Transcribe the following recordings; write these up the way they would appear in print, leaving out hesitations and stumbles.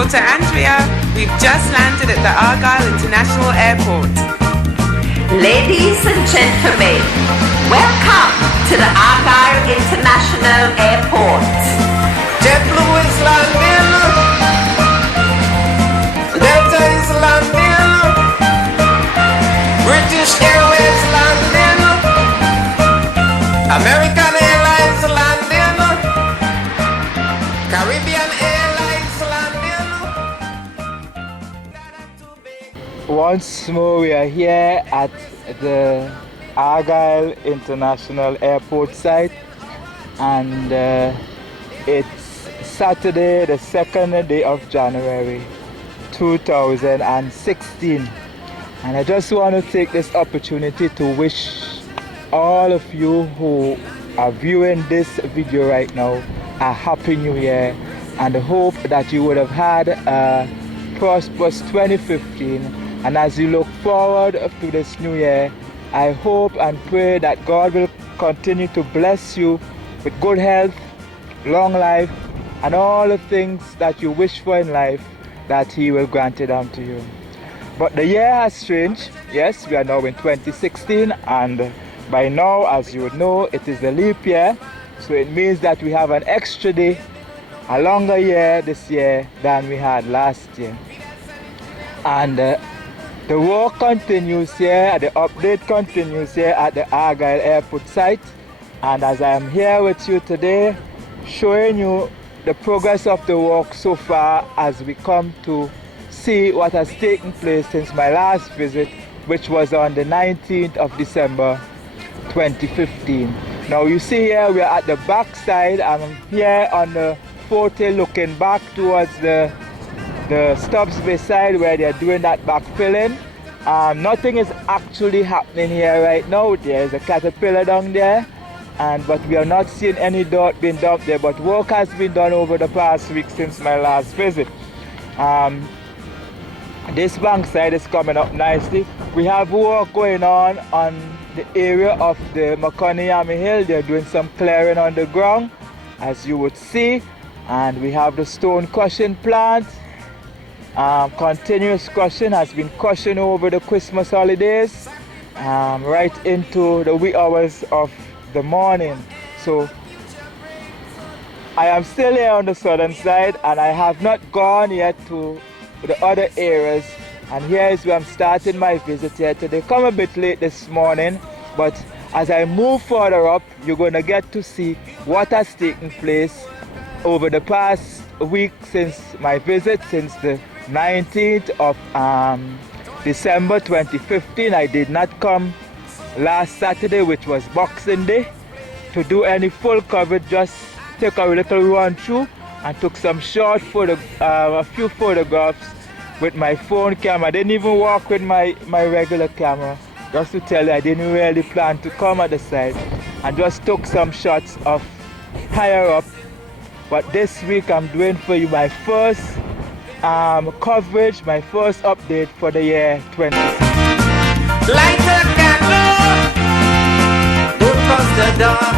daughter Andrea. We've just landed at the Argyle International Airport. Ladies and gentlemen, welcome to the Argyle International Airport. JetBlue is landing. Delta is landing. British Airways landing. American Airlines landing. Caribbean Airlines landing. Once more we are here at the Argyle International Airport site, and it's Saturday, the 2nd day of January 2016, and I just want to take this opportunity to wish all of you who are viewing this video right now a happy new year, and hope that you would have had a prosperous 2015. And as you look forward to this new year, I hope and pray that God will continue to bless you with good health, long life, and all the things that you wish for in life, that He will grant it unto you. But the year has changed. Yes, we are now in 2016, and by now, as you would know, it is the leap year. So it means that we have an extra day, a longer year this year than we had last year. And the work continues here, the update continues here at the Argyle Airport site. And as I am here with you today, showing you the progress of the work so far, as we come to see what has taken place since my last visit, which was on the 19th of December 2015. Now you see here we are at the back side. I'm here on the forte looking back towards the Stubbs Bay side where they're doing that backfilling. Nothing is actually happening here right now. There's a caterpillar down there, but we are not seeing any dirt being dumped there, but work has been done over the past week since my last visit. This bank side is coming up nicely. We have work going on the area of the Makonyami Hill. They're doing some clearing on the ground, as you would see, and we have the stone crushing plant. Continuous crushing has been crushing over the Christmas holidays, right into the wee hours of the morning. So I am still here on the southern side, and I have not gone yet to the other areas, and here is where I'm starting my visit here today. Come a bit late this morning, but as I move further up, you're going to get to see what has taken place over the past week since my visit, since the 19th of December 2015. I did not come last Saturday, which was Boxing Day, to do any full coverage. Just took a little run through and took some short a few photographs with my phone camera. I didn't even walk with my regular camera. Just to tell you, I didn't really plan to come at the side, and just took some shots of higher up. But this week I'm doing for you my first coverage, my first update for the year 2016. Light a candle, don't close the door.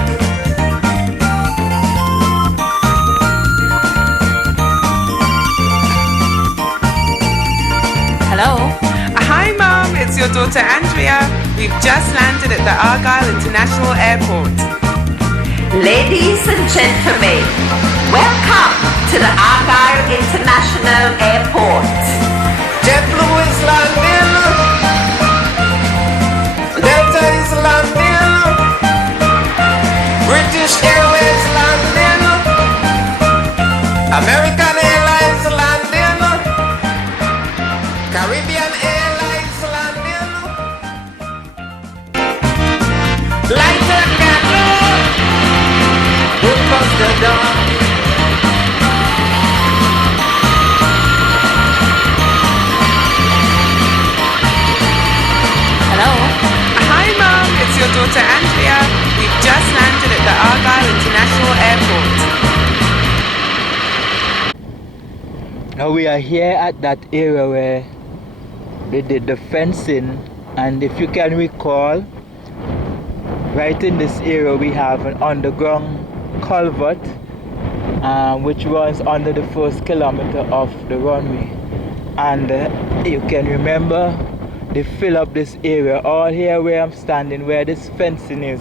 Hello. Hi Mom, it's your daughter Andrea. We've just landed at the Argyle International Airport. Ladies and gentlemen, welcome to the Argyle International Airport. JetBlue is landing. Delta is landing. British Airways landing. American Airlines landing. Caribbean Airlines landing. Light a candle, don't close the door. Hello. Hi Mom, it's your daughter Andrea. We've just landed at the Argyle International Airport. Now we are here at that area where they did the fencing, and if you can recall, right in this area we have an underground culvert which runs under the first kilometer of the runway. And you can remember they fill up this area. All here where I'm standing, where this fencing is,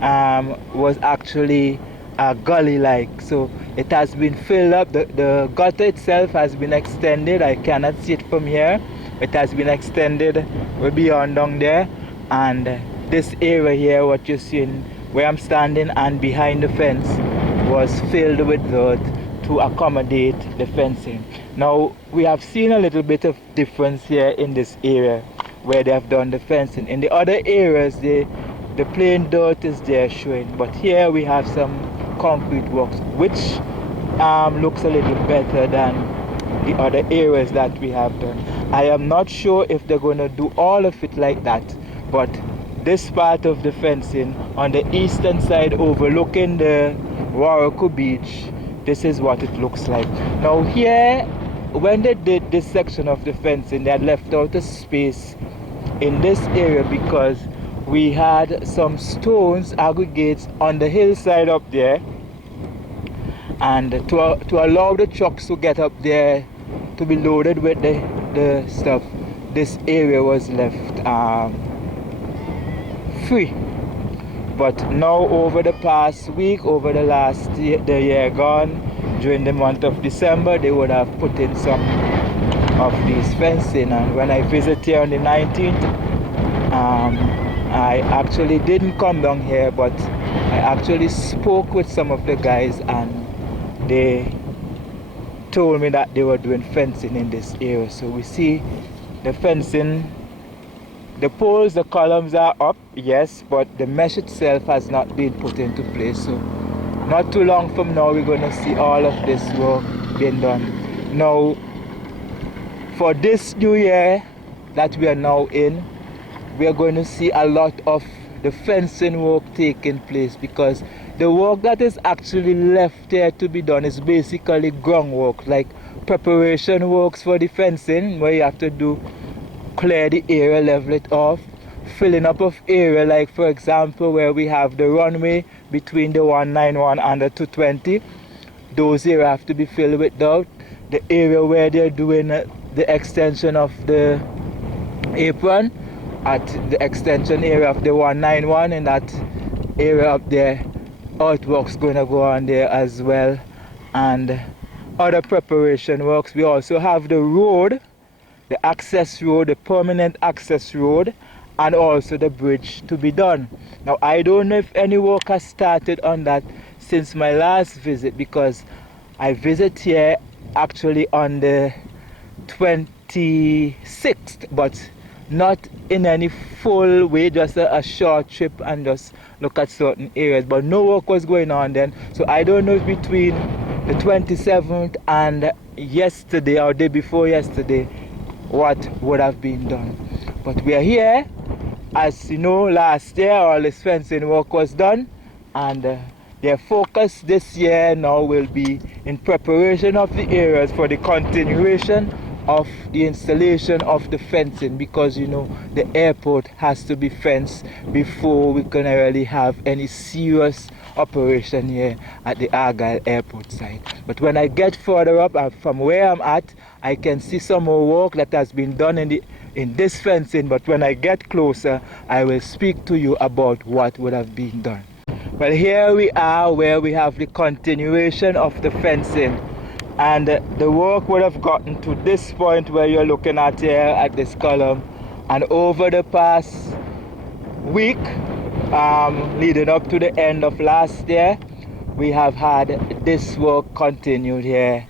was actually a gully like. So it has been filled up. The gutter itself has been extended. I cannot see it from here. It has been extended way beyond down there. And this area here, what you're seeing, where I'm standing and behind the fence, was filled with dirt to accommodate the fencing. Now we have seen a little bit of difference here in this area where they have done the fencing. In the other areas, the plain dirt is there showing, but here we have some concrete works, which looks a little better than the other areas that we have done. I am not sure if they're going to do all of it like that, but this part of the fencing on the eastern side overlooking the Warwick Beach, this is what it looks like. Now here, when they did this section of the fencing, they had left out a space in this area because we had some stones aggregates on the hillside up there, and to allow the trucks to get up there to be loaded with the stuff, this area was left free. But now over the past week, over the last year, the year gone, during the month of December, they would have put in some of these fencing. And when I visited here on the 19th, I actually didn't come down here, but I actually spoke with some of the guys, and they told me that they were doing fencing in this area. So we see the fencing. The poles, the columns are up, yes, but the mesh itself has not been put into place. So not too long from now, we're going to see all of this work being done. Now, for this new year that we are now in, we are going to see a lot of the fencing work taking place, because the work that is actually left here to be done is basically groundwork, like preparation works for the fencing, where you have to do clear the area, level it off, filling up of area, like for example where we have the runway between the 191 and the 220. Those areas have to be filled with dirt. The area where they're doing the extension of the apron at the extension area of the 191, in that area up there, earthworks going to go on there as well, and other preparation works. We also have the road, the access road, the permanent access road, and also the bridge to be done. Now I don't know if any work has started on that since my last visit, because I visit here actually on the 26th, but not in any full way, just a short trip and just look at certain areas, but no work was going on then. So I don't know if between the 27th and yesterday or day before yesterday what would have been done. But we are here. As you know, last year all this fencing work was done, and their focus this year now will be in preparation of the areas for the continuation of the installation of the fencing, because you know the airport has to be fenced before we can really have any serious operation here at the Argyle airport site. But when I get further up from where I'm at, I can see some more work that has been done in this fencing, but when I get closer I will speak to you about what would have been done. Well, here we are where we have the continuation of the fencing, and the work would have gotten to this point where you're looking at here at this column, and over the past week leading up to the end of last year, we have had this work continued here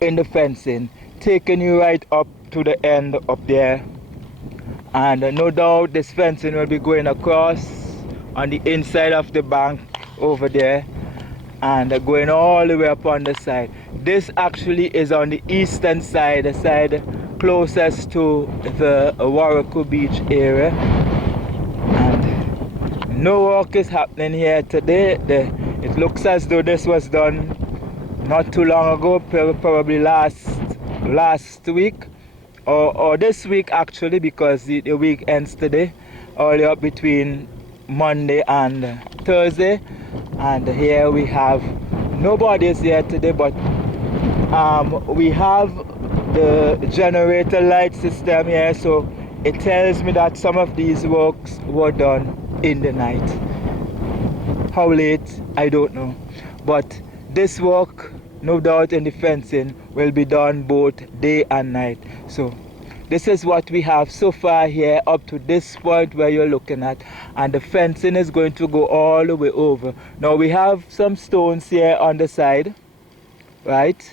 in the fencing, taking you right up to the end up there. And no doubt this fencing will be going across on the inside of the bank over there and going all the way up on the side. This actually is on the eastern side, the side closest to the Warwick Beach area. And no work is happening here today. It looks as though this was done not too long ago, probably last week or this week actually, because the week ends today, all the way up between Monday and Thursday. And here we have nobody is here today, but we have the generator light system here, so it tells me that some of these works were done in the night. How late, I don't know, but this work, no doubt, in the fencing will be done both day and night. So this is what we have so far here up to this point where you're looking at, and the fencing is going to go all the way over. Now we have some stones here on the side, right,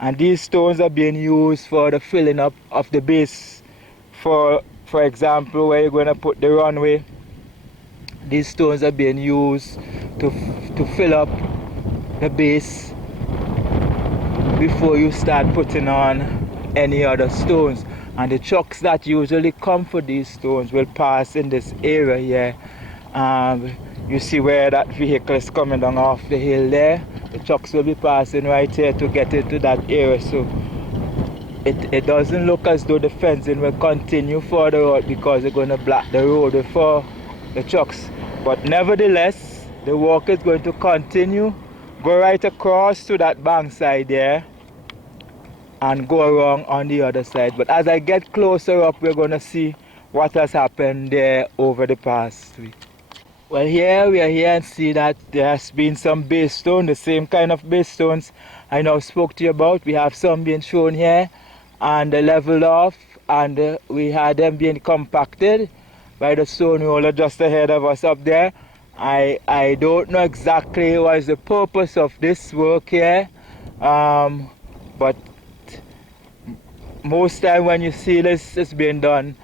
and these stones are being used for the filling up of the base. For example, where you're going to put the runway, these stones are being used to fill up the base before you start putting on any other stones. And the trucks that usually come for these stones will pass in this area here. You see where that vehicle is coming down off the hill there. The trucks will be passing right here to get into that area. So it doesn't look as though the fencing will continue further out because they're going to block the road for the trucks. But nevertheless, the work is going to continue. Go right across to that bank side there and go around on the other side. But as I get closer up, we're going to see what has happened there over the past week. Well, here we are here and see that there has been some base stone, the same kind of base stones I now spoke to you about. We have some being shown here and leveled off, and we had them being compacted by the stone roller just ahead of us up there. I don't know exactly what is the purpose of this work here, but most time when you see this is being done,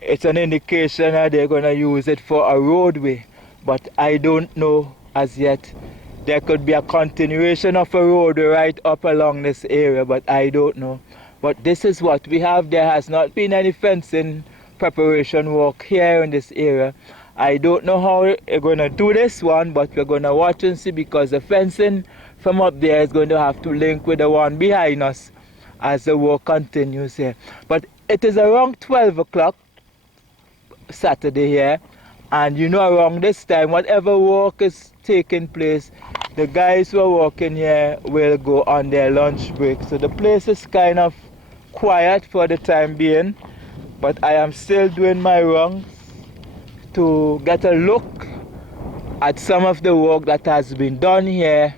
it's an indication that they're going to use it for a roadway. But I don't know as yet. There could be a continuation of a roadway right up along this area, but I don't know. But this is what we have. There has not been any fencing preparation work here in this area. I don't know how we're going to do this one, but we're going to watch and see, because the fencing from up there is going to have to link with the one behind us as the work continues here. But it is around 12 o'clock Saturday here, and you know, around this time, whatever work is taking place, the guys who are working here will go on their lunch break. So the place is kind of quiet for the time being, but I am still doing my rounds to get a look at some of the work that has been done here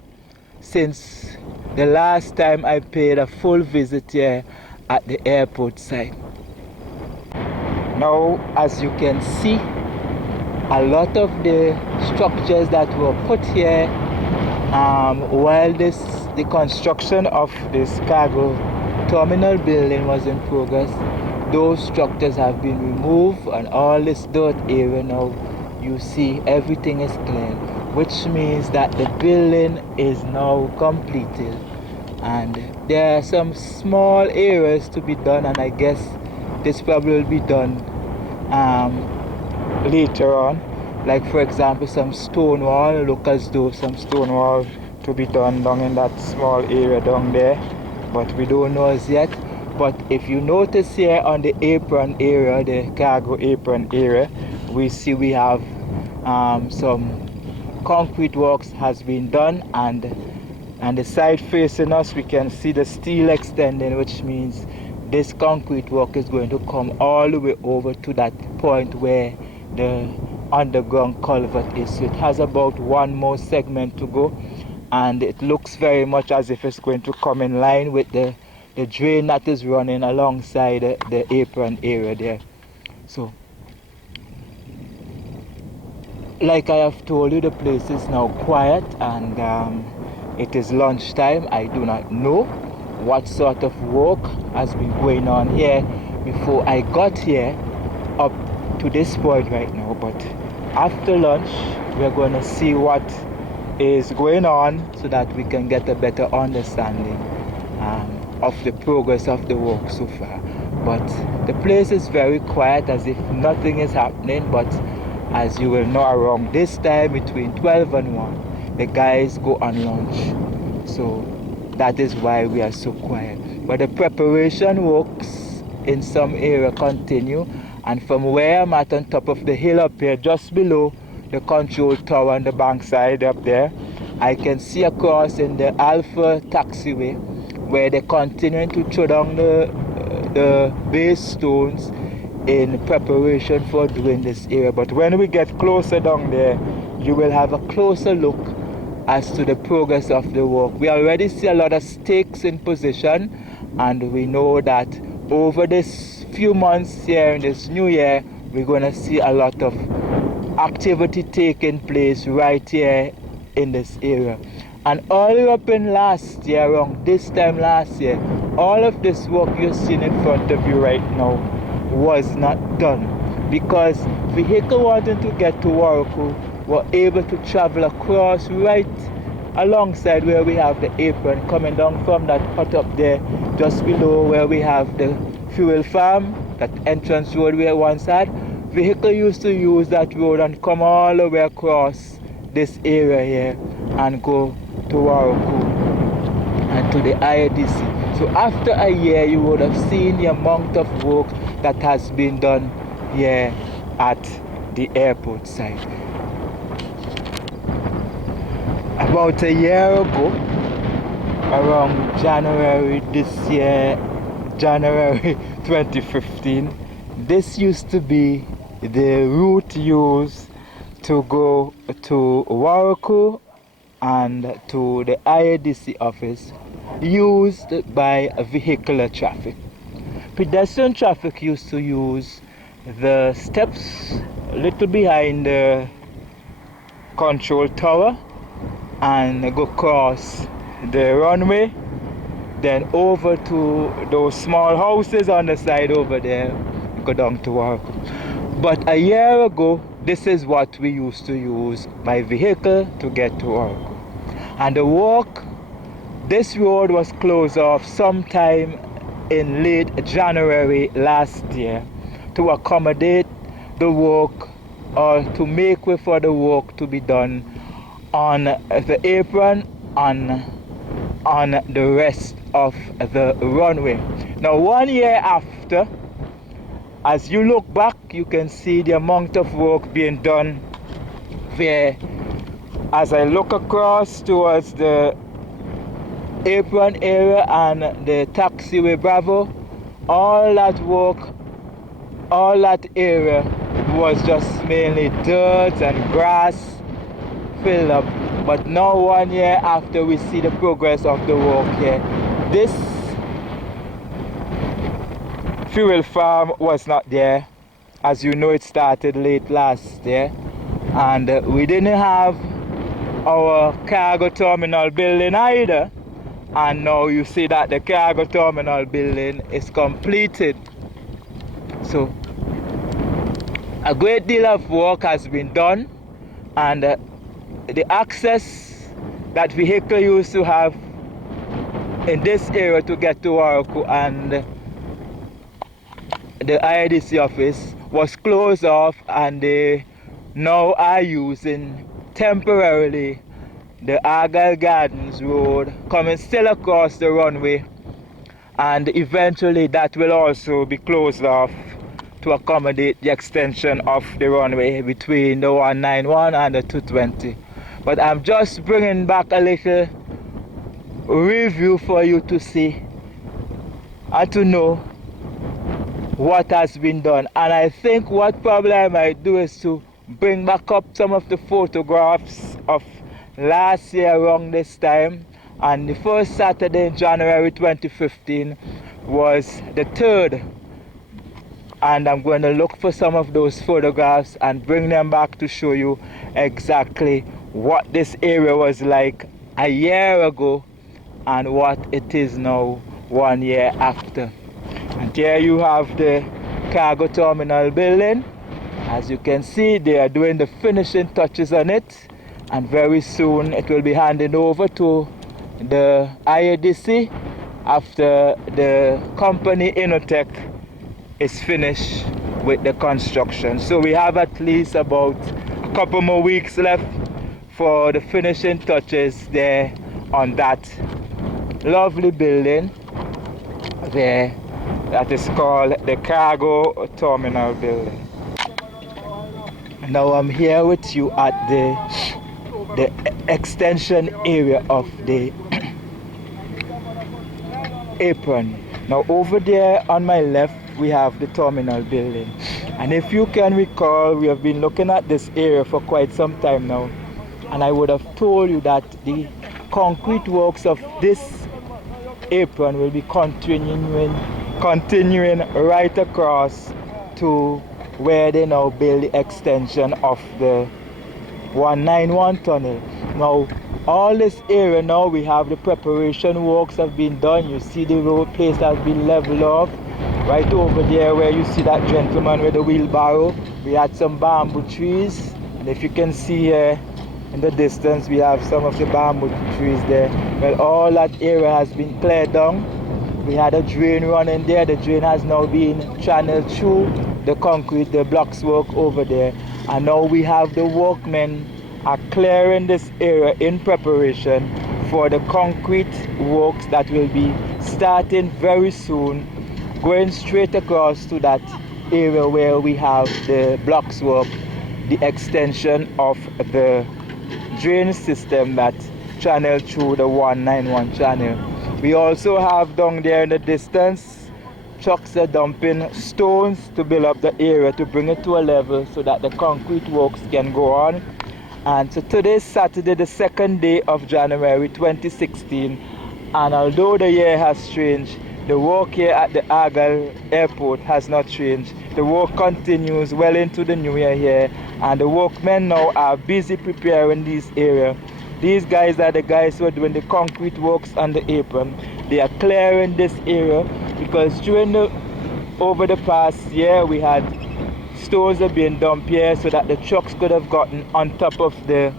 since the last time I paid a full visit here at the airport site. Now, as you can see, a lot of the structures that were put here while the construction of this cargo terminal building was in progress, those structures have been removed, and all this dirt area now, you see everything is clear, which means that the building is now completed. And there are some small areas to be done, and I guess this probably will be done later on. Like, for example, some stone wall. Look as though some stone wall to be done down in that small area down there, but we don't know as yet. But if you notice here on the apron area, the cargo apron area, we see we have some concrete works has been done, and the side facing us, we can see the steel extending, which means this concrete work is going to come all the way over to that point where the underground culvert is. So it has about one more segment to go, and it looks very much as if it's going to come in line with the drain that is running alongside the apron area there. So, like I have told you, the place is now quiet, and it is lunchtime. I do not know what sort of work has been going on here before I got here up to this point right now, but after lunch we're going to see what is going on so that we can get a better understanding of the progress of the work so far. But the place is very quiet, as if nothing is happening. But as you will know, around this time between 12 and 1 the guys go on lunch, so that is why we are so quiet. But the preparation works in some area continue, and from where I'm at on top of the hill up here, just below the control tower on the bank side up there, I can see across in the Alpha Taxiway where they're continuing to throw down the base stones in preparation for doing this area. But when we get closer down there, you will have a closer look as to the progress of the work. We already see a lot of stakes in position, and we know that over this few months here in this new year, we're going to see a lot of activity taking place right here in this area. And all up in last year, around this time last year, all of this work you're seeing in front of you right now was not done because vehicle wanting to get to Warwick were able to travel across right alongside where we have the apron, coming down from that hut up there just below where we have the fuel farm, that entrance road we once had. Vehicle used to use that road and come all the way across this area here and go to Warwick and to the IADC. So after a year you would have seen the amount of work that has been done here at the airport site. About a year ago, around January this year, January 2015, this used to be the route used to go to Warwick and to the IADC office, used by vehicular traffic. Pedestrian traffic used to use the steps a little behind the control tower and go across the runway, then over to those small houses on the side over there, go down to Warwick. But a year ago, this is what we used to use by vehicle to get to Warwick. And the walk, this road was closed off sometime in late January last year to accommodate the work or to make way for the work to be done on the apron and on the rest of the runway. Now 1 year after, as you look back, you can see the amount of work being done there. As I look across towards the apron area and the taxiway Bravo, all that work, all that area was just mainly dirt and grass filled up. But now 1 year after, we see the progress of the work here. This fuel farm was not there. As you know, it started late last year, and we didn't have our cargo terminal building either. And now you see that the cargo terminal building is completed. So a great deal of work has been done, and the access that vehicle used to have in this area to get to Warwick and the IADC office was closed off, and they now are using temporarily the Argyle Gardens Road coming still across the runway, and eventually that will also be closed off to accommodate the extension of the runway between the 191 and the 220. But I'm just bringing back a little review for you to see and to know what has been done. And I think what probably I might do is to bring back up some of the photographs of last year around this time. And the first Saturday in January 2015 was the 3rd, and I'm going to look for some of those photographs and bring them back to show you exactly what this area was like a year ago and what it is now 1 year after. And here you have the cargo terminal building. As you can see, they are doing the finishing touches on it, and very soon it will be handed over to the IADC after the company Innotech is finished with the construction. So we have at least about a couple more weeks left for the finishing touches there on that lovely building there that is called the cargo terminal building. Now I'm here with you at the the extension area of the Apron. Now over there on my left we have the terminal building, and if you can recall, we have been looking at this area for quite some time now, and I would have told you that the concrete works of this Apron will be continuing right across to where they now build the extension of the 191 tunnel. Now all this area now we have the preparation works have been done. You see the road place has been leveled off. Right over there where you see that gentleman with the wheelbarrow, we had some bamboo trees, and if you can see here in the distance we have some of the bamboo trees there. Well, all that area has been cleared down. We had a drain running there. The drain has now been channeled through the concrete, the blocks work over there, and now we have the workmen are clearing this area in preparation for the concrete works that will be starting very soon, going straight across to that area where we have the blocks work, the extension of the drain system that channel through the 191 channel. We also have down there in the distance trucks are dumping stones to build up the area to bring it to a level so that the concrete works can go on. And so today is Saturday, the 2nd day of January 2016, and although the year has changed, the work here at the Argyle airport has not changed. The work continues well into the new year here, and the workmen now are busy preparing this area. These guys are the guys who are doing the concrete works on the Apron. They are clearing this area because over the past year we had stores are being dumped here so that the trucks could have gotten on top of the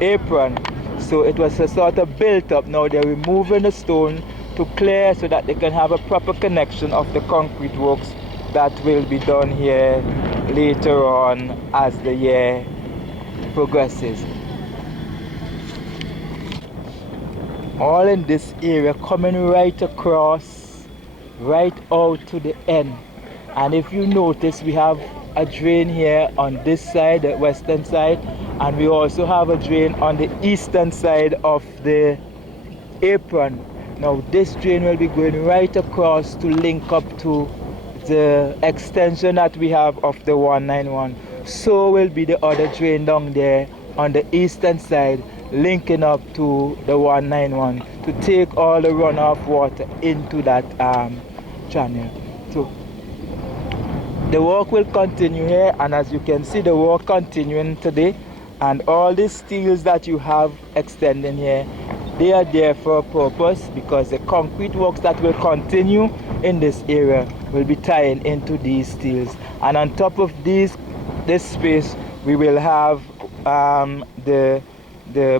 Apron. So it was a sort of built up. Now they're removing the stone to clear so that they can have a proper connection of the concrete works that will be done here later on as the year progresses. All in this area coming right across, right out to the end. And if you notice, we have a drain here on this side, the western side, and we also have a drain on the eastern side of the Apron. Now this drain will be going right across to link up to the extension that we have of the 191. So will be the other drain down there on the eastern side, linking up to the 191 to take all the runoff water into that channel. So the work will continue here, and as you can see, the work continuing today, and all these steels that you have extending here, they are there for a purpose, because the concrete works that will continue in this area will be tying into these steels. And on top of this space we will have the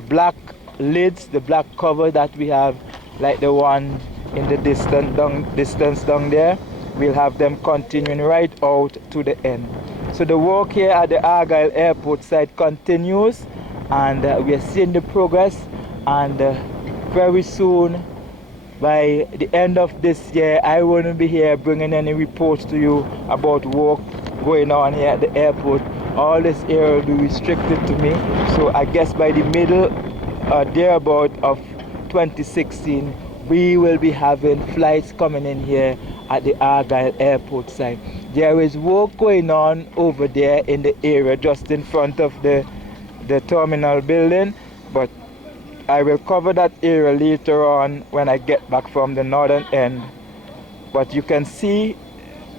black lids, the black cover that we have, like the one in the distance down there. We'll have them continuing right out to the end. So the work here at the Argyle airport site continues, and we are seeing the progress, and very soon, by the end of this year, I won't be here bringing any reports to you about work going on here at the airport. All this area will be restricted to me, so I guess by the middle thereabout of 2016 we will be having flights coming in here at the Argyle airport site. There is work going on over there in the area just in front of the terminal building, but I will cover that area later on when I get back from the northern end. But you can see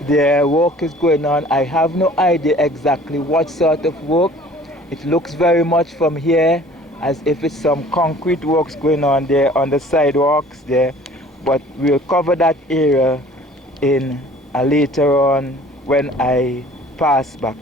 their work is going on. I have no idea exactly what sort of work. It looks very much from here as if it's some concrete works going on there on the sidewalks there, but we'll cover that area in later on when I pass back.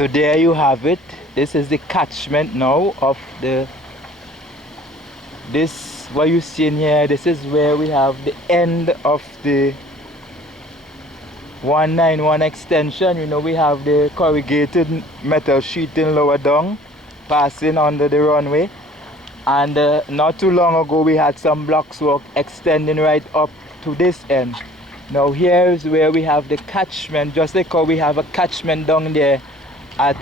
So there you have it. This is the catchment now of this what you see in here. This is where we have the end of the 191 extension. You know, we have the corrugated metal sheeting lower down passing under the runway, and not too long ago we had some blocks work extending right up to this end. Now here is where we have the catchment, just like how we have a catchment down there at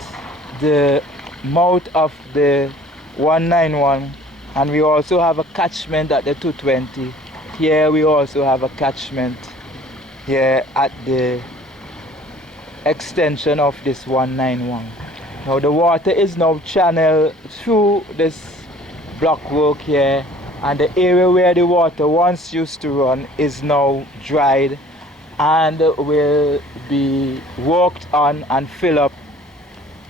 the mouth of the 191, and we also have a catchment at the 220. Here we also have a catchment here at the extension of this 191. Now the water is now channeled through this block work here, and the area where the water once used to run is now dried and will be worked on and fill up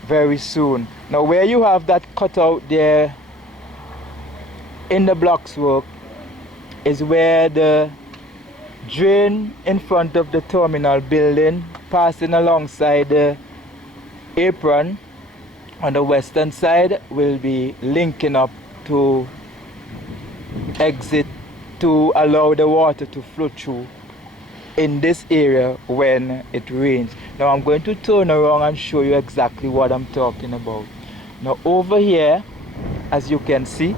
very soon. Now where you have that cutout there in the blocks work is where the drain in front of the terminal building passing alongside the apron on the western side will be linking up to exit to allow the water to flow through in this area when it rains. Now I'm going to turn around and show you exactly what I'm talking about. Now over here, as you can see,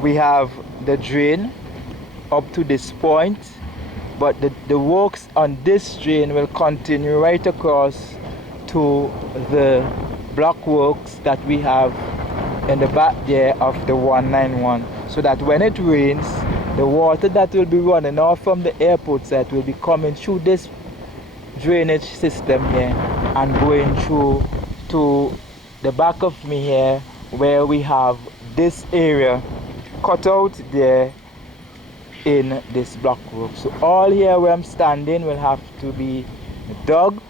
we have the drain up to this point, but the works on this drain will continue right across to the block works that we have in the back there of the 191, so that when it rains, the water that will be running off from the airport side will be coming through this drainage system here and going through to the back of me here, where we have this area cut out there in this block work. So all here where I'm standing will have to be dug,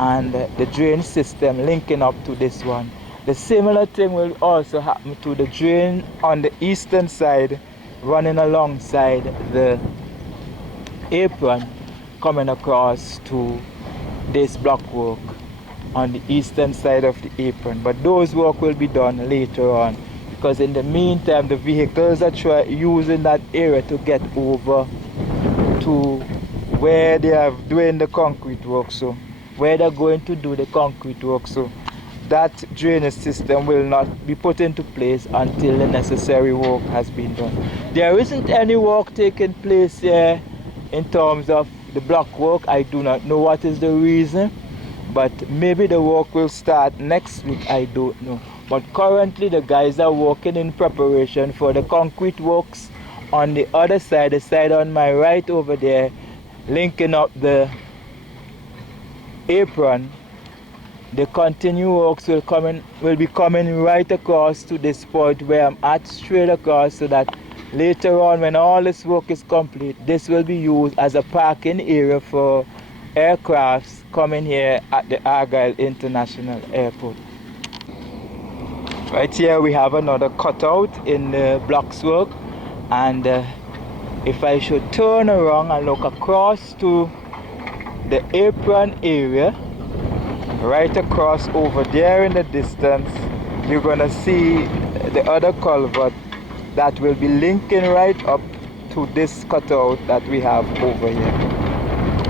and the drain system linking up to this one. The similar thing will also happen to the drain on the eastern side running alongside the apron coming across to this block work on the eastern side of the apron. But those work will be done later on, because in the meantime the vehicles are using that area to get over to where they are doing the concrete work, so where they're going to do the concrete work. So that drainage system will not be put into place until the necessary work has been done. There isn't any work taking place here in terms of the block work. I do not know what is the reason, but maybe the work will start next week, I don't know. But currently the guys are working in preparation for the concrete works on the other side, the side on my right over there, linking up the apron. The continued works will be coming right across to this point where I'm at, straight across, so that later on when all this work is complete, this will be used as a parking area for aircrafts coming here at the Argyle International Airport. Right here we have another cutout in the blocks work, and if I should turn around and look across to the apron area, right across over there in the distance, you're gonna see the other culvert that will be linking right up to this cutout that we have over here,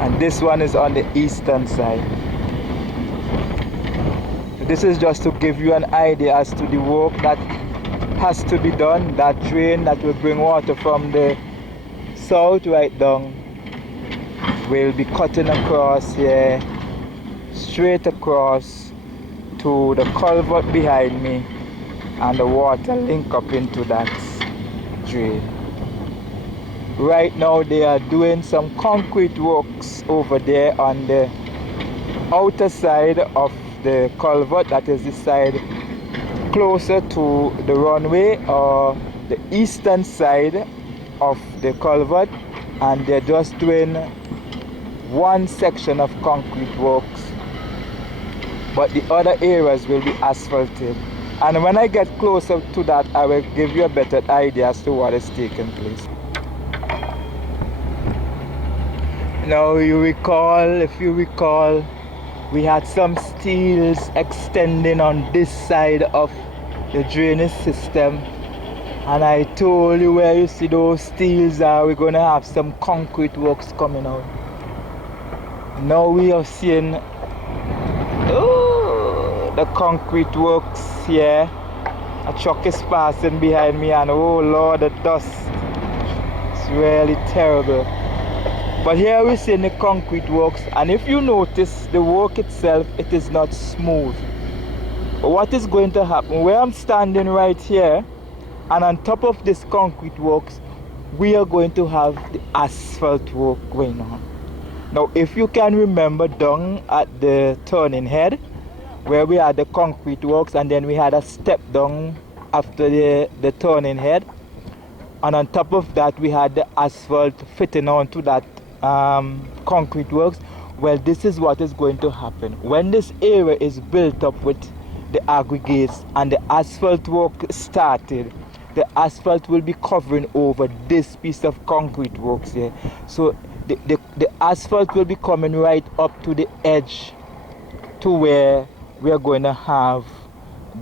and this one is on the eastern side. This is just to give you an idea as to the work that has to be done. That drain that will bring water from the south right down will be cutting across here, straight across to the culvert behind me, and the water link up into that drain. Right now they are doing some concrete works over there on the outer side of the culvert, that is the side closer to the runway, or the eastern side of the culvert, and they're just doing one section of concrete works, but the other areas will be asphalted. And when I get closer to that, I will give you a better idea as to what is taking place. Now if you recall, we had some steels extending on this side of the drainage system, and I told you where you see those steels are, we're gonna have some concrete works coming out. Now we are seeing the concrete works here. A truck is passing behind me, and oh Lord, the dust, it's really terrible. But here we're seeing the concrete works, and if you notice the work itself, it is not smooth. But what is going to happen, where I'm standing right here, and on top of this concrete works, we are going to have the asphalt work going on. Now if you can remember down at the turning head, where we had the concrete works, and then we had a step down after the turning head, and on top of that we had the asphalt fitting onto that concrete works. Well, this is what is going to happen when this area is built up with the aggregates and the asphalt work started. The asphalt will be covering over this piece of concrete works here, so the asphalt will be coming right up to the edge to where we are going to have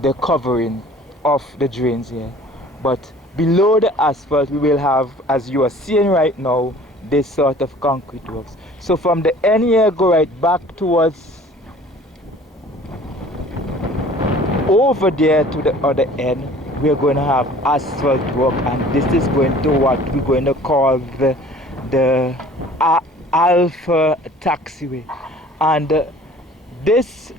the covering of the drains here. But below the asphalt we will have, as you are seeing right now, this sort of concrete works. So from the end here, go right back towards over there to the other end, we're going to have asphalt work, and this is going to what we're going to call the Alpha Taxiway. And this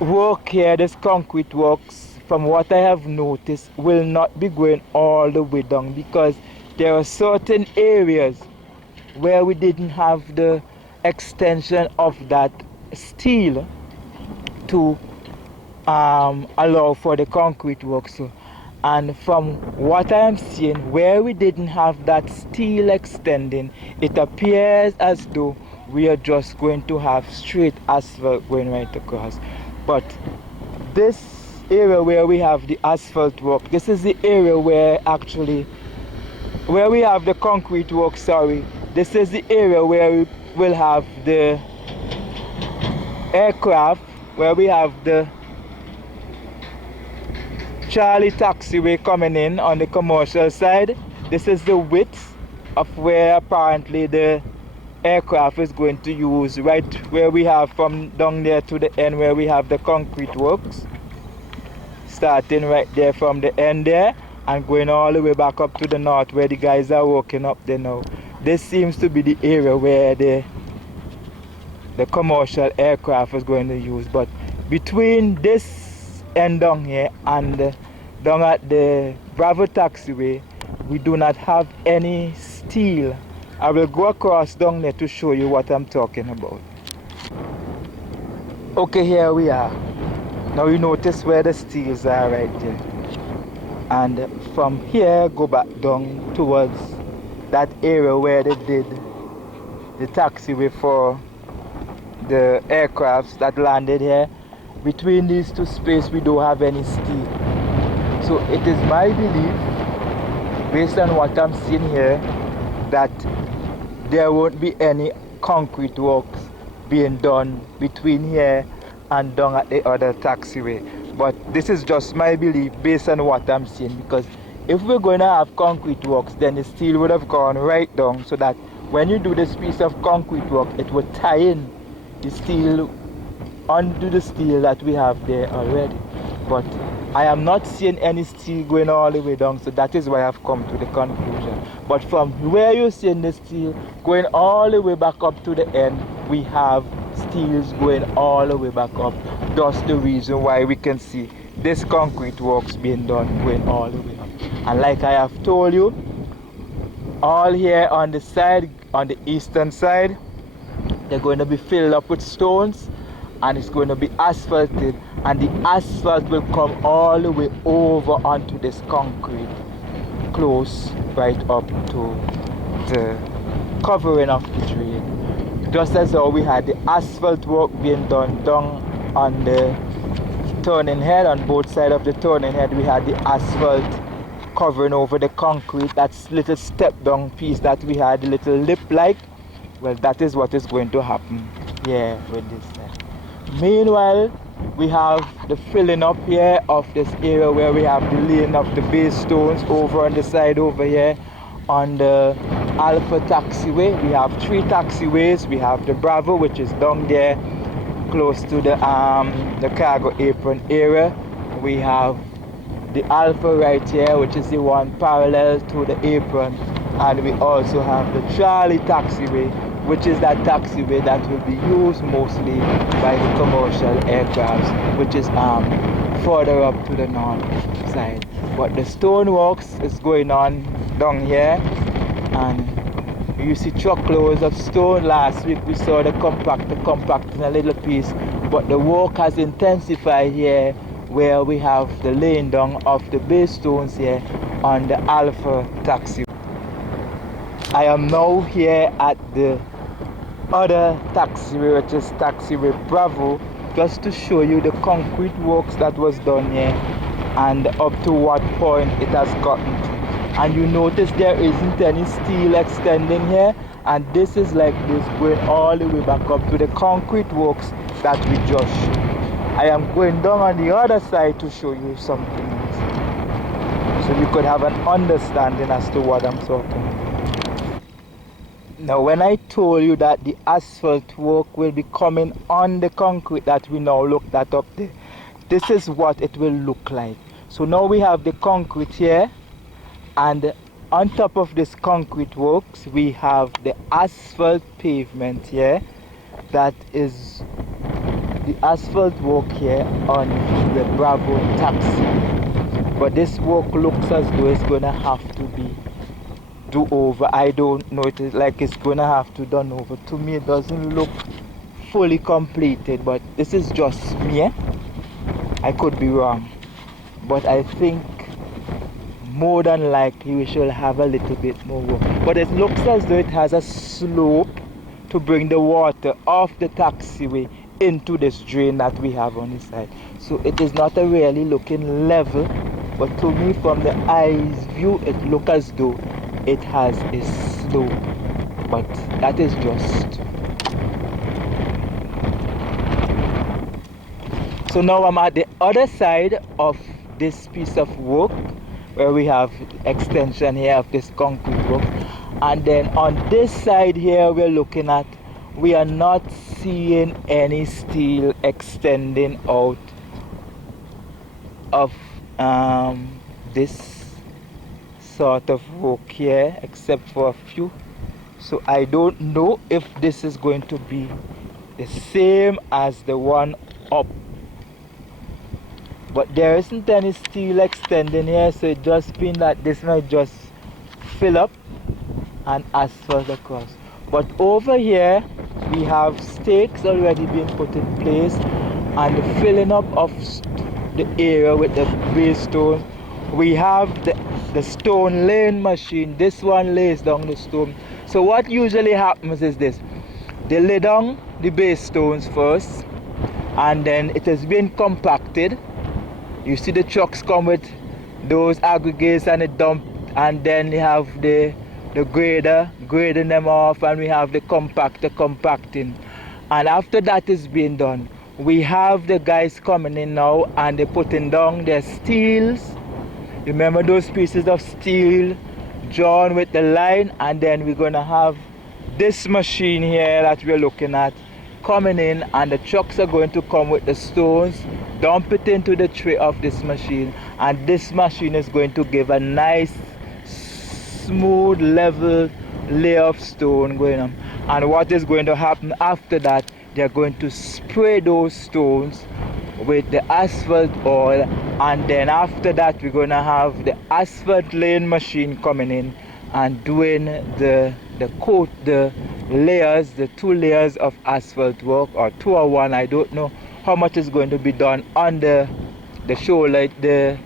work here, this concrete works, from what I have noticed, will not be going all the way down, because there are certain areas where we didn't have the extension of that steel to allow for the concrete work. So, and from what I am seeing, where we didn't have that steel extending, it appears as though we are just going to have straight asphalt going right across. But this area where we have the asphalt work, this is the area where actually, where we have the concrete work, sorry, this is the area where we will have the aircraft, where we have the Charlie Taxiway coming in on the commercial side. This is the width of where apparently the aircraft is going to use, right where we have from down there to the end where we have the concrete works, starting right there from the end there and going all the way back up to the north where the guys are working up there now. This seems to be the area where the commercial aircraft is going to use. But between this end down here and down at the Bravo Taxiway, we do not have any steel. I will go across down there to show you what I'm talking about. Okay, here we are. Now you notice where the steels are right there. And from here, go back down towards that area where they did the taxiway for the aircrafts that landed here. Between these two spaces, we don't have any steel. So it is my belief, based on what I'm seeing here, that there won't be any concrete works being done between here and down at the other taxiway. But this is just my belief based on what I'm seeing, because if we're going to have concrete works, then the steel would have gone right down, so that when you do this piece of concrete work, it would tie in the steel onto the steel that we have there already. But I am not seeing any steel going all the way down, so that is why I've come to the conclusion. But from where you're seeing the steel going all the way back up to the end, we have steels going all the way back up. That's the reason why we can see this concrete works being done going all the way up. And like I have told you, all here on the side, on the eastern side, they're going to be filled up with stones, and it's going to be asphalted, and the asphalt will come all the way over onto this concrete, close right up to the covering of the drain. Just as how we had the asphalt work being done down on the turning head, on both sides of the turning head, we had the asphalt covering over the concrete, that little step down piece that we had, the little lip like. Well, that is what is going to happen here with this. Meanwhile, we have the filling up here of this area where we have the laying of the base stones over on the side over here on the Alpha Taxiway. We have 3 taxiways. We have the Bravo, which is down there close to the cargo apron area. We have the Alpha right here, which is the one parallel to the apron, and we also have the Charlie Taxiway, which is that taxiway that will be used mostly by the commercial aircrafts, which is further up to the north side. But the stoneworks is going on down here, and you see truckloads of stone. Last week we saw the compacting a little piece, but the work has intensified here where we have the laying down of the base stones here on the Alpha Taxi. I am now here at the other taxiway, which is Taxiway Bravo, just to show you the concrete works that was done here and up to what point it has gotten to. And you notice there isn't any steel extending here, and this is like this going all the way back up to the concrete works that we just showed. I am going down on the other side to show you something else, so you could have an understanding as to what I'm talking about. Now, when I told you that the asphalt work will be coming on the concrete that we now looked at up there, this is what it will look like. So now we have the concrete here, and on top of this concrete works we have the asphalt pavement here. That is the asphalt work here on the Bravo Taxi. But this work looks as though it's gonna have to be do over. I don't know, it is like it's gonna have to done over. To me it doesn't look fully completed, but this is just me. I could be wrong, but I think more than likely we shall have a little bit more work. But it looks as though it has a slope to bring the water off the taxiway into this drain that we have on the side. So it is not a really looking level, but to me from the eye's view it looks as though it has a slope, but that is just. So now I'm at the other side of this piece of work where we have extension here of this concrete work, and then on this side here we're looking at, we are not seeing any steel extending out of this sort of work here, except for a few. So I don't know if this is going to be the same as the one up, but there isn't any steel extending here, so it just means that this might just fill up and asphalt across. But over here we have stakes already being put in place, and the filling up of the area with the base stone. We have the stone laying machine. This one lays down the stone. So what usually happens is this: they lay down the base stones first, and then it has been compacted. You see the trucks come with those aggregates and the dump, and then they have the grader grading them off, and we have the compactor compacting. And after that is being done, we have the guys coming in now and they're putting down their steels. Remember those pieces of steel drawn with the line, and then we're gonna have this machine here that we're looking at coming in, and the trucks are going to come with the stones, dump it into the tray of this machine, and this machine is going to give a nice smooth level layer of stone going on. And what is going to happen after that, they're going to spray those stones with the asphalt oil, and then after that we're going to have the asphalt laying machine coming in and doing the coat, the layers, the 2 layers of asphalt work, or 2 or 1, I don't know how much is going to be done on the shoulder, the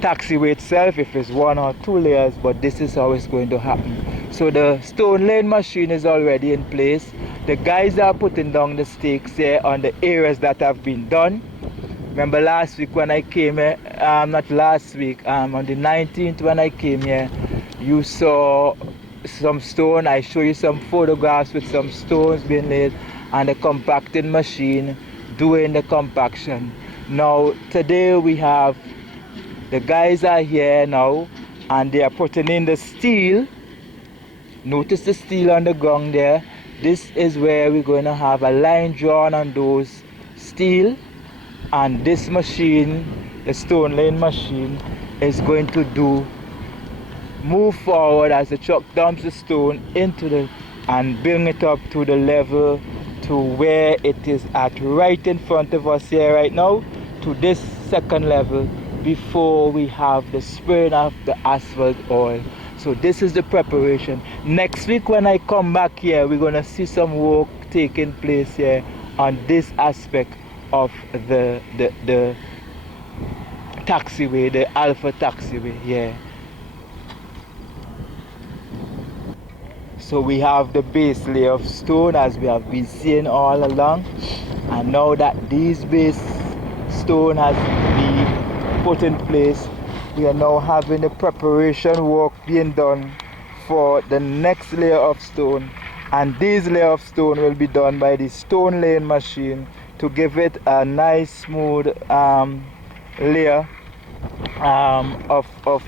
taxiway itself, if it's 1 or 2 layers, but this is how it's going to happen. So the stone laying machine is already in place. The guys are putting down the stakes here on the areas that have been done. Remember last week when I came here, not last week, on the 19th when I came here, you saw some stone. I show you some photographs with some stones being laid, and the compacting machine doing the compaction. Now today we have, the guys are here now and they are putting in the steel. Notice the steel on the ground there. This is where we're going to have a line drawn on those steel, and this machine, the stone laying machine, is going to move forward as the truck dumps the stone into the and bring it up to the level to where it is at right in front of us here right now, to this second level before we have the spraying of the asphalt oil. So this is the preparation. Next week when I come back here, we're gonna see some work taking place here on this aspect of the taxiway, the Alpha taxiway here. So we have the base layer of stone as we have been seeing all along, and now that these base stone has been put in place, we are now having the preparation work being done for the next layer of stone, and this layer of stone will be done by the stone laying machine to give it a nice smooth layer of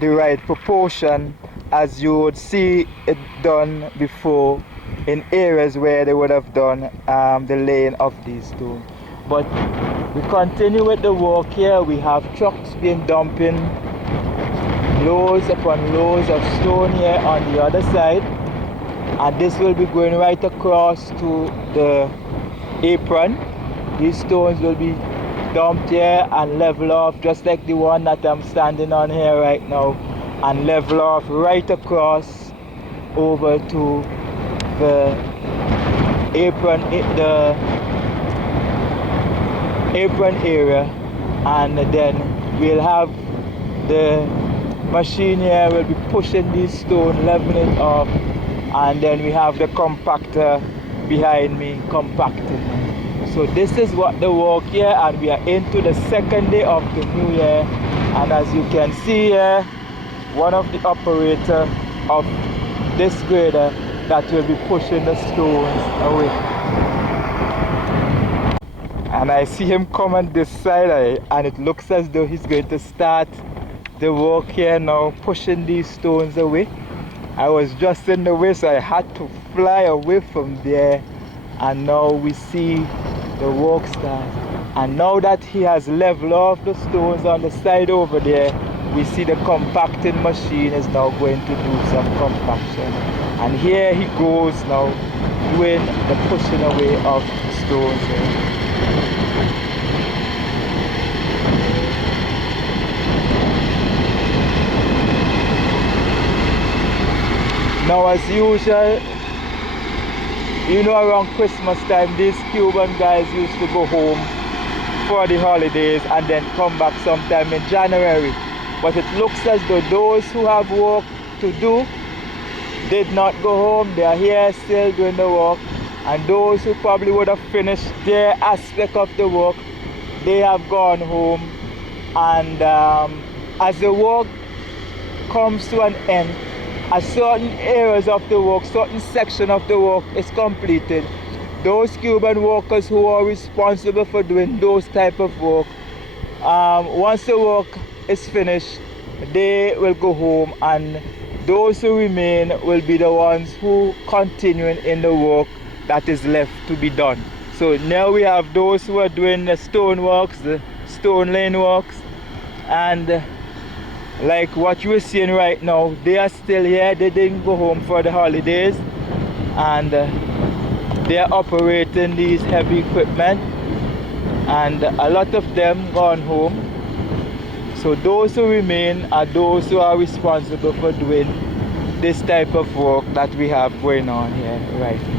the right proportion, as you would see it done before in areas where they would have done the laying of these stones. But we continue with the work here. We have trucks being dumping loads upon loads of stone here on the other side, and this will be going right across to the apron. These stones will be dumped here and level off just like the one that I'm standing on here right now, and level off right across over to the apron, apron area, and then we'll have the machine here will be pushing this stone, leveling it off, and then we have the compactor behind me compacting. So this is what the work here, and we are into the second day of the new year, and as you can see here, one of the operator of this grader that will be pushing the stones away. And I see him come on this side, and it looks as though he's going to start the work here now, pushing these stones away. I was just in the way, so I had to fly away from there, and now we see the work start. And now that he has leveled off the stones on the side over there, we see the compacting machine is now going to do some compaction. And here he goes now, doing the pushing away of the stones here. Now as usual, you know, around Christmas time, these Cuban guys used to go home for the holidays and then come back sometime in January. But it looks as though those who have work to do did not go home. They are here still doing the work, and those who probably would have finished their aspect of the work, they have gone home. And as the work comes to an end, as certain areas of the work, certain section of the work is completed, those Cuban workers who are responsible for doing those type of work, once the work is finished, they will go home, and those who remain will be the ones who continuing in the work that is left to be done. So now we have those who are doing the stone works, the stone laying works, and like what you are seeing right now, they are still here. They didn't go home for the holidays, and they are operating these heavy equipment, and a lot of them gone home. So those who remain are those who are responsible for doing this type of work that we have going on here right now.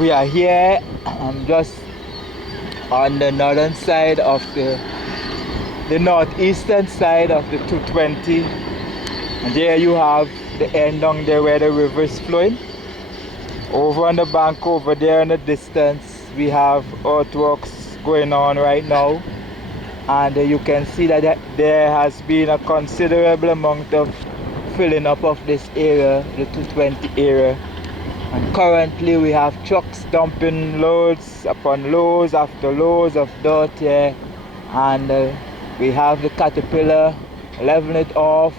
We are here just on the northern side of the northeastern side of the 220, and there you have the end down there where the river is flowing. Over on the bank over there in the distance, we have earthworks going on right now, and you can see that there has been a considerable amount of filling up of this area, the 220 area. And currently we have trucks dumping loads upon loads after loads of dirt here, and we have the caterpillar leveling it off,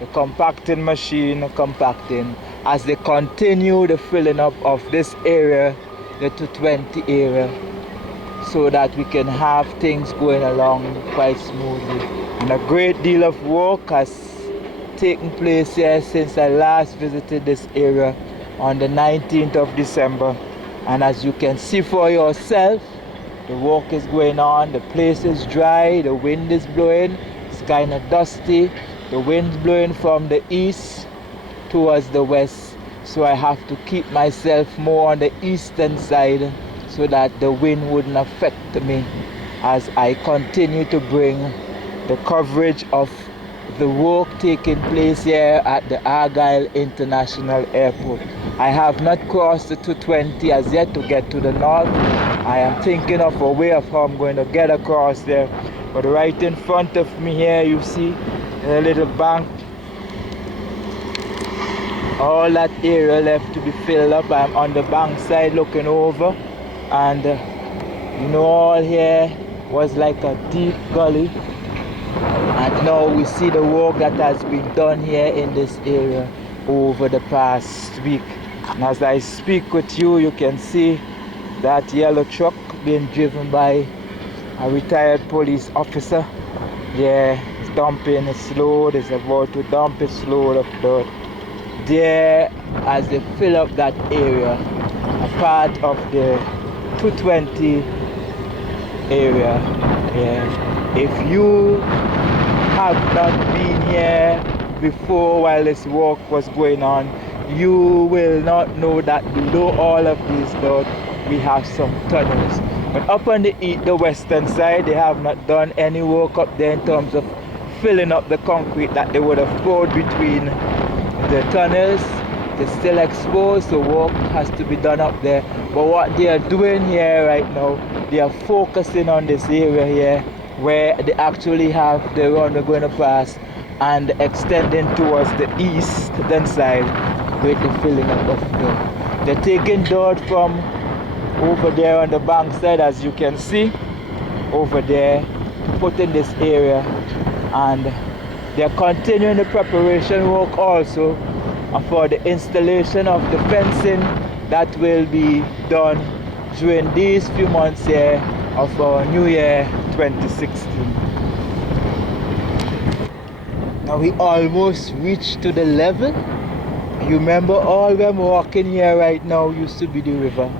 the compacting machine compacting as they continue the filling up of this area, the 220 area, so that we can have things going along quite smoothly. And a great deal of work has taken place here since I last visited this area on the 19th of December, and as you can see for yourself, the work is going on. The place is dry, the wind is blowing, it's kind of dusty, the wind's blowing from the east towards the west, so I have to keep myself more on the eastern side so that the wind wouldn't affect me as I continue to bring the coverage of the work taking place here at the Argyle International Airport. I have not crossed the 220 as yet to get to the north. I am thinking of a way of how I'm going to get across there. But right in front of me here, you see a little bank. All that area left to be filled up. I'm on the bank side looking over, and you know, all here was like a deep gully. And now we see the work that has been done here in this area over the past week. And as I speak with you, you can see that yellow truck being driven by a retired police officer. Yeah, it's dumping its load, it's about to dump its load of dirt. There, as they fill up that area, a part of the 220 area. Yeah. If you have not been here before while this work was going on, you will not know that below all of these dirt we have some tunnels. But up on the western side, they have not done any work up there in terms of filling up the concrete that they would have poured between the tunnels. It's still exposed, so work has to be done up there. But what they are doing here right now, they are focusing on this area here where they actually have the runway going to pass and extending towards the eastern side with the filling up of dirt. They're taking dirt from over there on the bank side, as you can see over there, to put in this area, and they're continuing the preparation work also for the installation of the fencing that will be done during these few months here of our new year 2016. Now we almost reached to the level. You remember all them walking here right now used to be the river.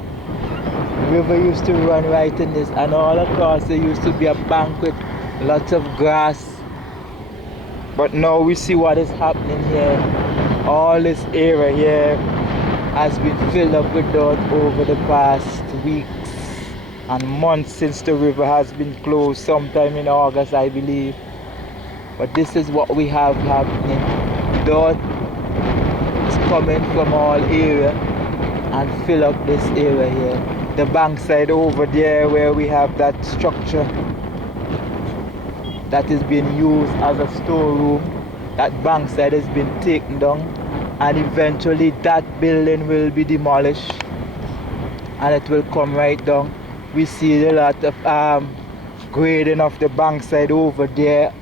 The river used to run right in this, and all across there used to be a bank with lots of grass. But now we see what is happening here. All this area here has been filled up with dirt over the past weeks and months since the river has been closed, sometime in August I believe. But this is what we have happening. Dirt is coming from all area and fill up this area here. The bank side over there where we have that structure that is being used as a storeroom, that bank side has been taken down, and eventually that building will be demolished and it will come right down. We see a lot of grading of the bank side over there.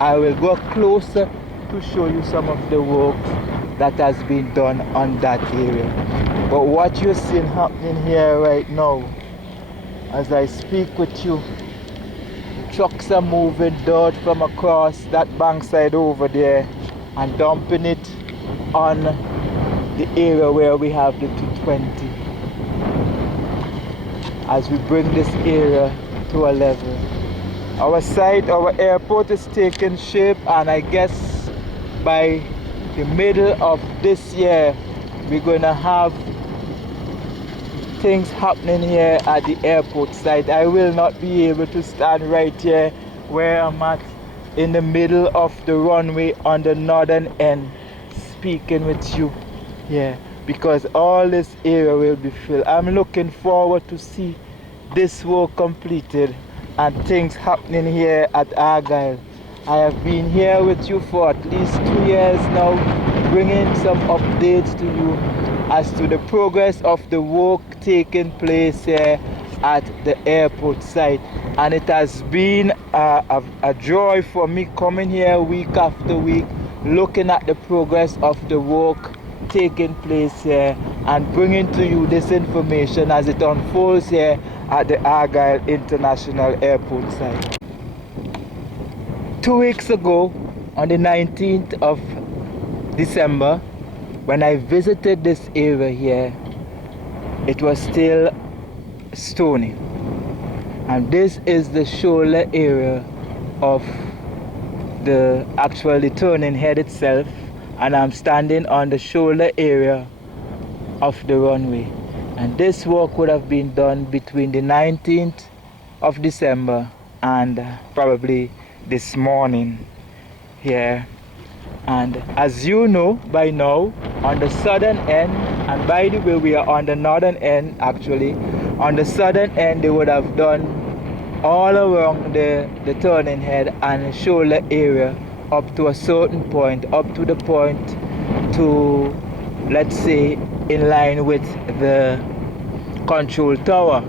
I will go closer to show you some of the work that has been done on that area. But what you're seeing happening here right now, as I speak with you, trucks are moving dirt from across that bank side over there and dumping it on the area where we have the 220 as we bring this area to a level. Our site, our airport is taking shape, and I guess by the middle of this year we're going to have things happening here at the airport site. I will not be able to stand right here where I'm at in the middle of the runway on the northern end speaking with you here, because all this area will be filled. I'm looking forward to see this work completed and things happening here at Argyle. I have been here with you for at least 2 years now, bringing some updates to you as to the progress of the work taking place here at the airport site. And it has been a joy for me coming here week after week, looking at the progress of the work taking place here and bringing to you this information as it unfolds here at the Argyle International Airport site. 2 weeks ago, on the 19th of December, when I visited this area here, it was still stony. And this is the shoulder area of the actually turning head itself, and I'm standing on the shoulder area of the runway. And this work would have been done between the 19th of December and probably this morning here. And as you know by now, on the southern end, and by the way we are on the northern end actually, on the southern end they would have done all around the turning head and shoulder area up to a certain point, up to the point to, let's say, in line with the control tower.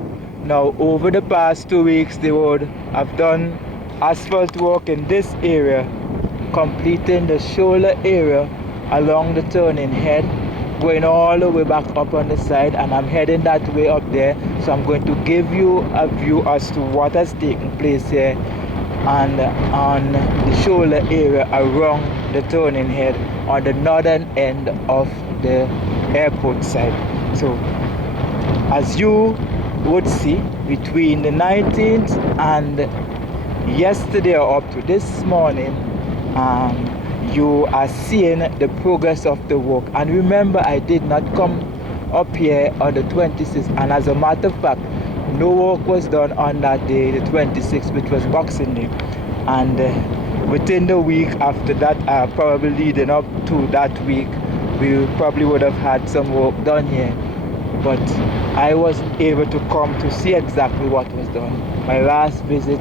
Now over the past 2 weeks they would have done asphalt work in this area, completing the shoulder area along the turning head, going all the way back up on the side, and I'm heading that way up there. So I'm going to give you a view as to what has taken place here and on the shoulder area around the turning head on the northern end of the airport side. So as you would see, between the 19th and yesterday or up to this morning, you are seeing the progress of the work. And remember, I did not come up here on the 26th, and as a matter of fact, no work was done on that day, the 26th, which was Boxing Day. And within the week after that, probably leading up to that week, we probably would have had some work done here. But I wasn't able to come to see exactly what was done. My last visit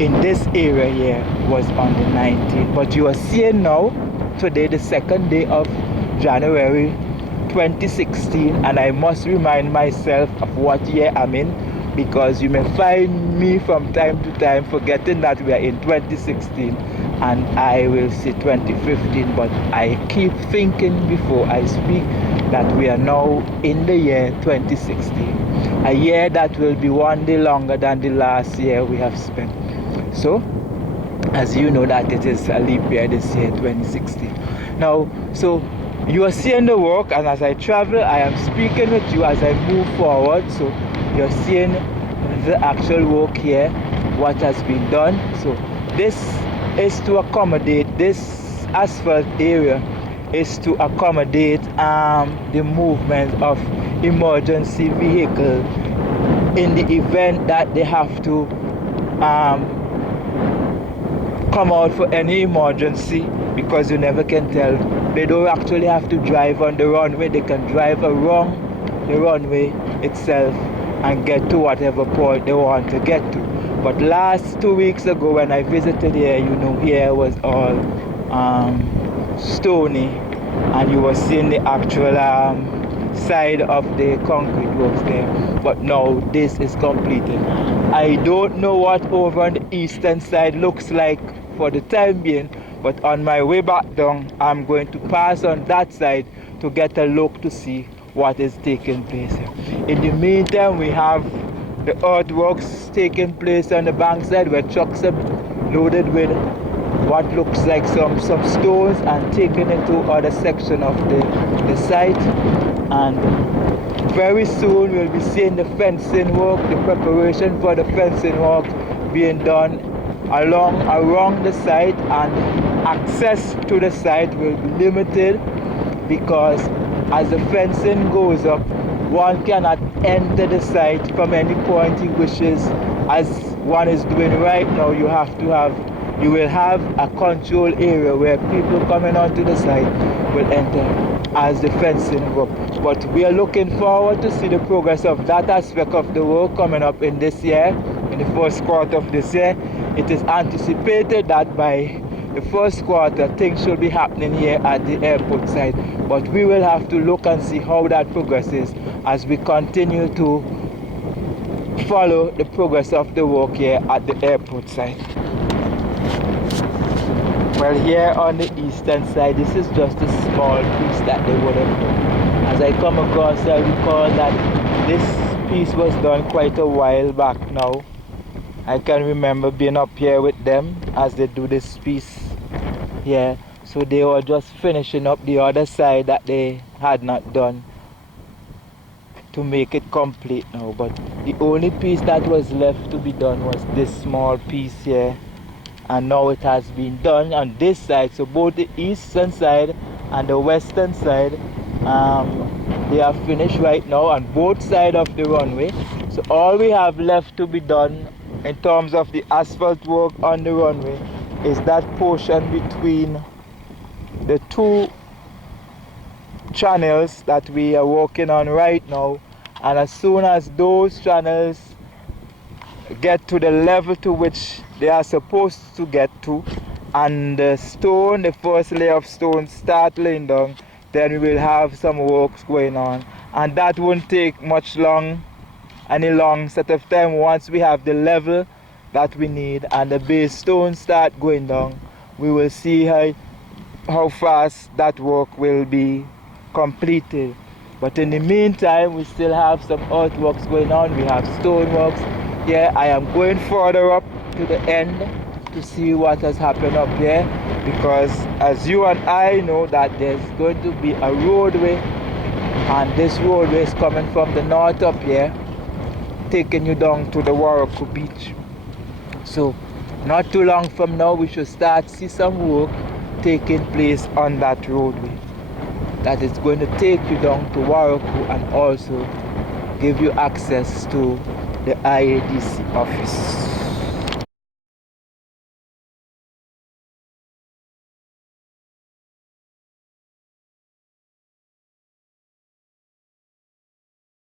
in this area here was on the 19th. But you are seeing now, today, the second day of January 2016, and I must remind myself of what year I'm in, because you may find me from time to time forgetting that we are in 2016 and I will say 2015, but I keep thinking before I speak that we are now in the year 2016, a year that will be one day longer than the last year we have spent. So, as you know that it is a leap year this year, 2016. Now, so you are seeing the work, and as I travel, I am speaking with you as I move forward. So you're seeing the actual work here, what has been done. So this is to accommodate, this asphalt area is to accommodate the movement of emergency vehicle in the event that they have to come out for any emergency, because you never can tell. They don't actually have to drive on the runway, they can drive around the runway itself and get to whatever point they want to get to. But last 2 weeks ago when I visited here, you know, here was all stony, and you were seeing the actual side of the concrete works there. But now this is completed. I don't know what over on the eastern side looks like for the time being, but on my way back down I'm going to pass on that side to get a look to see what is taking place here. In the meantime, we have the earthworks taking place on the bank side, where trucks are loaded with what looks like some stones and taken into other section of the site. And very soon we'll be seeing the fencing work, the preparation for the fencing work being done around the site, and access to the site will be limited, because as the fencing goes up, one cannot enter the site from any point he wishes. As one is doing right now, you will have a control area where people coming onto the site will enter as the fencing goes up. But we are looking forward to see the progress of that aspect of the work coming up in this year, in the first quarter of this year. It is anticipated that by the first quarter things should be happening here at the airport site. But we will have to look and see how that progresses as we continue to follow the progress of the work here at the airport site. Well, here on the eastern side, this is just a small piece that they would have done. As I come across, I recall that this piece was done quite a while back now. I can remember being up here with them as they do this piece here. So they were just finishing up the other side that they had not done to make it complete now. But the only piece that was left to be done was this small piece here. And now it has been done on this side. So both the eastern side and the western side, they are finished right now on both sides of the runway. So all we have left to be done in terms of the asphalt work on the runway is that portion between the two channels that we are working on right now. And as soon as those channels get to the level to which they are supposed to get to, and the stone, the first layer of stone start laying down, then we will have some works going on, and that won't take any long set of time. Once we have the level that we need and the base stone start going down, we will see how fast that work will be completed. But in the meantime, we still have some earthworks going on. We have stoneworks. Yeah, I am going further up to the end to see what has happened up there, because as you and I know that there's going to be a roadway, and this roadway is coming from the north up here, taking you down to the Warraku beach. So not too long from now we should start see some work taking place on that roadway that is going to take you down to Warraku and also give you access to the IADC office.